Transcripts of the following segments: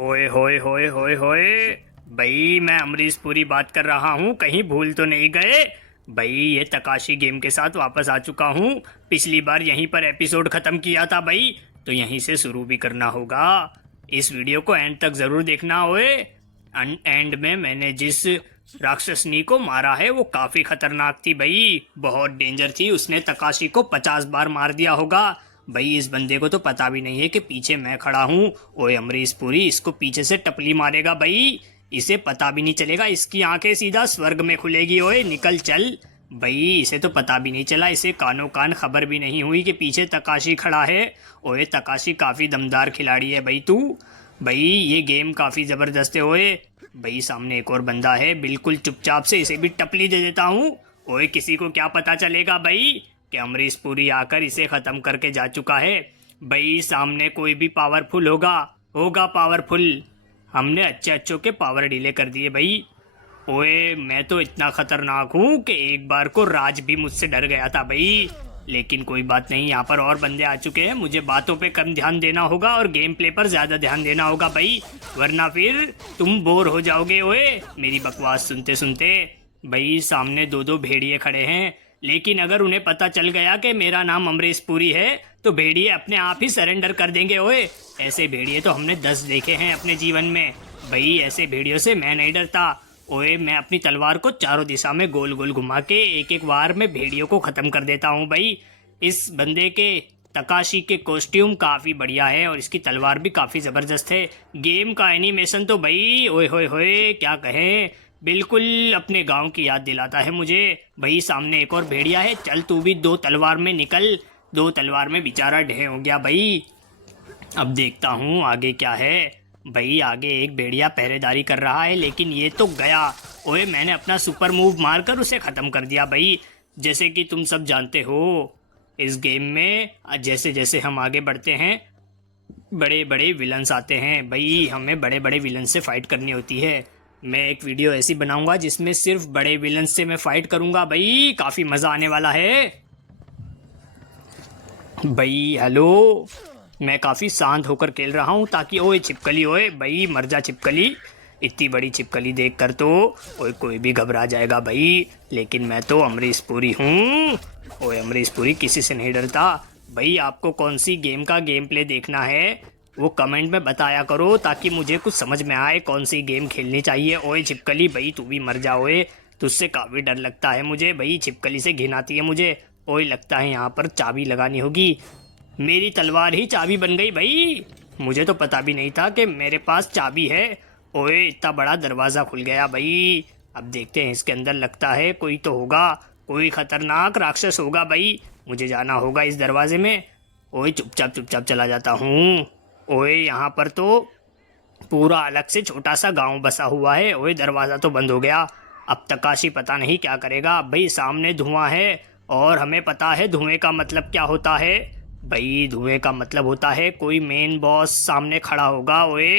ओए होए होए होए होए। भाई मैं अमरीश पुरी बात कर रहा हूँ, कहीं भूल तो नहीं गए? भाई ये तकाशी गेम के साथ वापस आ चुका हूँ। पिछली बार यहीं पर एपिसोड खत्म किया था भाई, तो यहीं से शुरू भी करना होगा। इस वीडियो को एंड तक जरूर देखना ओए। एंड में मैंने जिस राक्षसनी को मारा है वो काफी खतरनाक थी भाई, बहुत डेंजर थी। उसने तकाशी को 50 बार मार दिया होगा। भाई इस बंदे को तो पता भी नहीं है कि पीछे मैं खड़ा हूँ। ओए अमरीश पुरी, इसको पीछे से टपली मारेगा भाई, इसे पता भी नहीं चलेगा। इसकी आंखें सीधा स्वर्ग में खुलेगी। ओए निकल चल। भाई इसे तो पता भी नहीं चला, इसे कानो कान खबर भी नहीं हुई कि पीछे तकाशी खड़ा है। ओए तकाशी काफी दमदार खिलाड़ी है भाई तू। भाई ये गेम काफी जबरदस्त है। ओए भाई सामने एक और बंदा है, बिल्कुल चुपचाप से इसे भी टपली दे देता हूँ। ओए किसी को क्या पता चलेगा भाई कि अमरीश पुरी आकर इसे खत्म करके जा चुका है। भाई सामने कोई भी पावरफुल होगा, होगा पावरफुल। हमने अच्छे अच्छों के पावर डीले कर दिए भाई। ओए मैं तो इतना खतरनाक हूँ कि एक बार को राज भी मुझसे डर गया था भाई। लेकिन कोई बात नहीं, यहाँ पर और बंदे आ चुके हैं, मुझे बातों पे कम ध्यान देना होगा और गेम प्ले पर ज्यादा ध्यान देना होगा भाई, वरना फिर तुम बोर हो जाओगे ओए मेरी बकवास सुनते सुनते। भाई सामने दो दो भेड़िए खड़े हैं, लेकिन अगर उन्हें पता चल गया कि मेरा नाम अमरीश पुरी है तो भेड़िए अपने आप ही सरेंडर कर देंगे ओए। ऐसे भेड़िए तो हमने 10 देखे हैं अपने जीवन में। भाई ऐसे भेड़ियों से मैं नहीं डरता। ओए मैं अपनी तलवार को चारों दिशा में गोल गोल घुमा के एक एक बार में भेड़ियों को खत्म कर देता हूँ भाई। इस बंदे के तकाशी के कॉस्ट्यूम काफी बढ़िया है और इसकी तलवार भी काफी जबरदस्त है। गेम का एनिमेशन तो भाई ओए होए होए क्या कहें, बिल्कुल अपने गांव की याद दिलाता है मुझे। भाई सामने एक और भेड़िया है, चल तू भी दो तलवार में निकल। दो तलवार में बेचारा ढेर हो गया भाई। अब देखता हूँ आगे क्या है। भाई आगे एक भेड़िया पहरेदारी कर रहा है, लेकिन ये तो गया। ओए मैंने अपना सुपर मूव मारकर उसे खत्म कर दिया भाई। जैसे कि तुम सब जानते हो, इस गेम में जैसे जैसे हम आगे बढ़ते हैं बड़े बड़े विलन्स आते हैं भाई, हमें बड़े बड़े विलन से फाइट करनी होती है। मैं एक वीडियो ऐसी बनाऊंगा जिसमें सिर्फ बड़े विलन से मैं फाइट करूंगा भाई, काफी मजा आने वाला है। भाई हेलो, मैं काफ़ी शांत होकर खेल रहा हूँ ताकि ओए छिपकली, ओए भाई मर जा छिपकली। इतनी बड़ी छिपकली देख कर तो ओए कोई भी घबरा जाएगा भाई, लेकिन मैं तो अमरीश पुरी हूँ। ओए अमरीश पुरी किसी से नहीं डरता। भाई आपको कौन सी गेम का गेम प्ले देखना है वो कमेंट में बताया करो, ताकि मुझे कुछ समझ में आए कौन सी गेम खेलनी चाहिए। ओए छिपकली भाई तू भी मर जा ओए, तुझसे काफ़ी डर लगता है मुझे भाई, छिपकली से घिन आती है मुझे। ओए लगता है यहाँ पर चाबी लगानी होगी। मेरी तलवार ही चाबी बन गई भाई, मुझे तो पता भी नहीं था कि मेरे पास चाबी है। ओए इतना बड़ा दरवाज़ा खुल गया भाई। अब देखते हैं इसके अंदर, लगता है कोई तो होगा, कोई खतरनाक राक्षस होगा भाई। मुझे जाना होगा इस दरवाजे में। ओए चुपचाप चुपचाप चला जाता हूँ। ओए यहाँ पर तो पूरा अलग से छोटा सा गांव बसा हुआ है। ओए दरवाज़ा तो बंद हो गया, अब तकाशी पता नहीं क्या करेगा। भाई सामने धुआं है और हमें पता है धुएं का मतलब क्या होता है। भाई धुएं का मतलब होता है कोई मेन बॉस सामने खड़ा होगा। ओए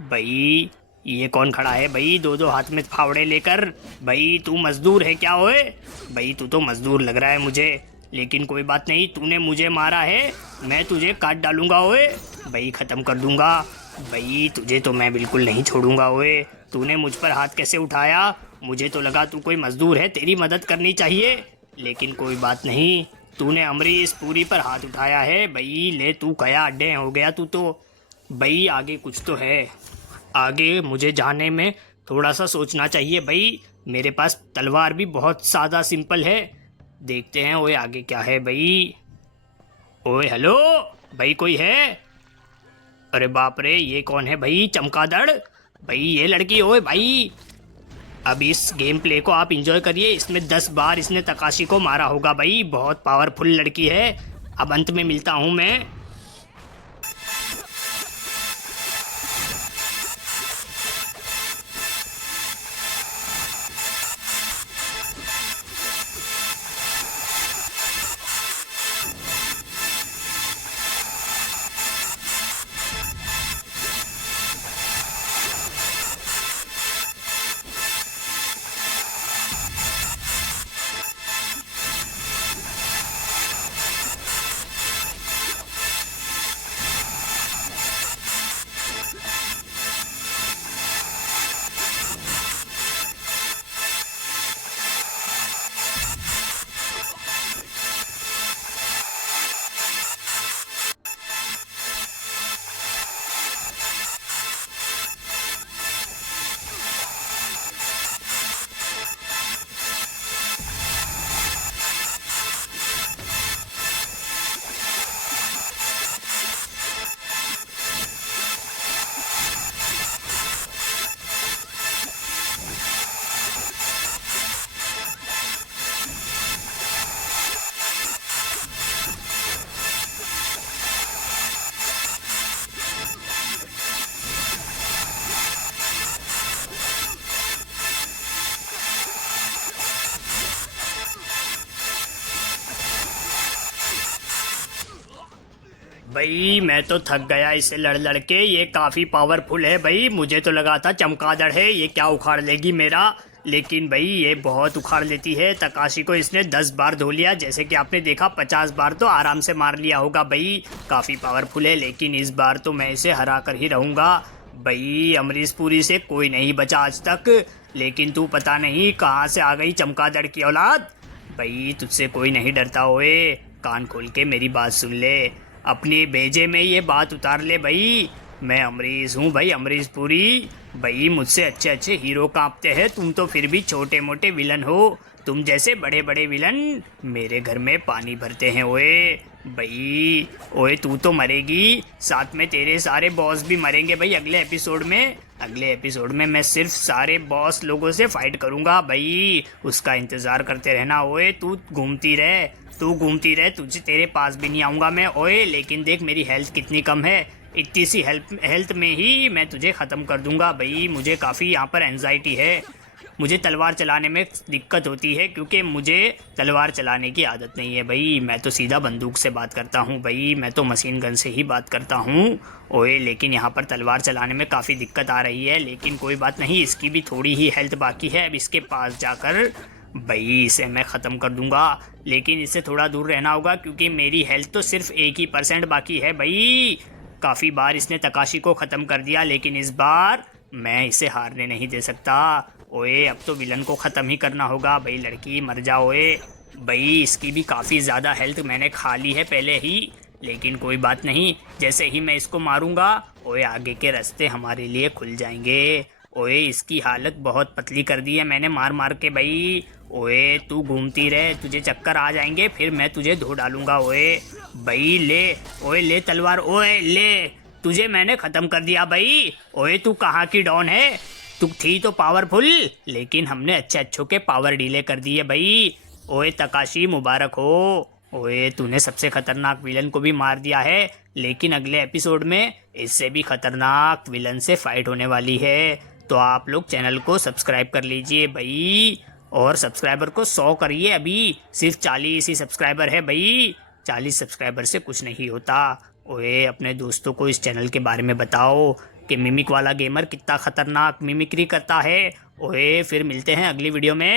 भाई ये कौन खड़ा है भाई दो दो हाथ में फावड़े लेकर? भाई तू मजदूर है क्या? ओए भाई तू तो मजदूर लग रहा है मुझे, लेकिन कोई बात नहीं, तूने मुझे मारा है, मैं तुझे काट डालूंगा ओए भाई, ख़त्म कर दूंगा भाई, तुझे तो मैं बिल्कुल नहीं छोड़ूंगा। ओए तूने मुझ पर हाथ कैसे उठाया? मुझे तो लगा तू कोई मजदूर है, तेरी मदद करनी चाहिए, लेकिन कोई बात नहीं, तूने अमरीश पुरी पर हाथ उठाया है भाई। ले तू कया अड्डे हो गया तू तो। भाई आगे कुछ तो है, आगे मुझे जाने में थोड़ा सा सोचना चाहिए भाई। मेरे पास तलवार भी बहुत सादा सिंपल है, देखते हैं ओए आगे क्या है भाई। ओए हेलो भाई कोई है? अरे बाप रे ये कौन है भाई, चमगादड़ भाई ये लड़की। ओए भाई अब इस गेम प्ले को आप इंजॉय करिए, इसमें 10 बार इसने तकाशी को मारा होगा भाई, बहुत पावरफुल लड़की है। अब अंत में मिलता हूँ मैं। भाई मैं तो थक गया इससे लड़ लड़ के। ये काफी पावरफुल है भाई। मुझे तो लगा था चमगादड़ है, ये क्या उखाड़ लेगी मेरा, लेकिन भाई ये बहुत उखाड़ लेती है। तकाशी को इसने 10 बार धो लिया, जैसे कि आपने देखा 50 बार तो आराम से मार लिया होगा भाई। काफी पावरफुल है, लेकिन इस बार तो मैं इसे हरा कर ही रहूंगा भाई। अमरीश पुरी से कोई नहीं बचा आज तक, लेकिन तू पता नहीं कहाँ से आ गई चमगादड़ की औलाद। भाई तुझसे कोई नहीं डरता ओए, कान खोल के मेरी बात सुन ले, अपने भेजे में ये बात उतार ले भाई। मैं अमरीश हूँ भाई, अमरीश पुरी भाई। मुझसे अच्छे अच्छे हीरो कांपते हैं, तुम तो फिर भी छोटे मोटे विलन हो। तुम जैसे बड़े बड़े विलन मेरे घर में पानी भरते हैं ओए भाई। ओए तू तो मरेगी, साथ में तेरे सारे बॉस भी मरेंगे भाई अगले एपिसोड में। अगले एपिसोड में मैं सिर्फ सारे बॉस लोगों से फाइट करूंगा भाई, उसका इंतजार करते रहना ओए। तू घूमती रह, तू घूमती रह, तुझे तेरे पास भी नहीं आऊँगा मैं ओए। लेकिन देख मेरी हेल्थ कितनी कम है, इतनी सी हेल्थ में ही मैं तुझे ख़त्म कर दूंगा भाई। मुझे काफ़ी यहाँ पर एंजाइटी है, मुझे तलवार चलाने में दिक्कत होती है, क्योंकि मुझे तलवार चलाने की आदत नहीं है भाई। मैं तो सीधा बंदूक से बात करता हूँ भाई, मैं तो मशीन गन से ही बात करता हूँ ओए। लेकिन यहाँ पर तलवार चलाने में काफ़ी दिक्कत आ रही है, लेकिन कोई बात नहीं, इसकी भी थोड़ी ही हेल्थ बाकी है। अब इसके पास जाकर भाई इसे मैं ख़त्म कर दूंगा, लेकिन इससे थोड़ा दूर रहना होगा, क्योंकि मेरी हेल्थ तो सिर्फ 1% बाकी है भाई। काफ़ी बार इसने तकाशी को ख़त्म कर दिया, लेकिन इस बार मैं इसे हारने नहीं दे सकता ओए। अब तो विलन को ख़त्म ही करना होगा भाई। लड़की मर जा ओए भाई, इसकी भी काफ़ी ज़्यादा हेल्थ मैंने खा ली है पहले ही, लेकिन कोई बात नहीं, जैसे ही मैं इसको मारूंगा ओए आगे के रास्ते हमारे लिए खुल जाएंगे ओए। इसकी हालत बहुत पतली कर दी है मैंने मार मार के भाई। ओए तू घूमती रहे, तुझे चक्कर आ जाएंगे, फिर मैं तुझे धो डालूंगा ओए भाई। ले ओए ले तलवार ओए ले, तुझे मैंने ख़त्म कर दिया भाई। ओए तू कहाँ की डॉन है, तू थी तो पावरफुल, लेकिन हमने अच्छे अच्छों के पावर डीले कर दिए भाई। ओए तकाशी मुबारक हो ओए, तूने सबसे खतरनाक विलन को भी मार दिया है, लेकिन अगले एपिसोड में इससे भी खतरनाक विलन से फाइट होने वाली है। तो आप लोग चैनल को सब्सक्राइब कर लीजिए भाई, और सब्सक्राइबर को 100 करिए। अभी सिर्फ 40 ही सब्सक्राइबर है भाई, 40 सब्सक्राइबर से कुछ नहीं होता ओए। अपने दोस्तों को इस चैनल के बारे में बताओ कि मिमिक वाला गेमर कितना खतरनाक मिमिक्री करता है ओए। फिर मिलते हैं अगली वीडियो में।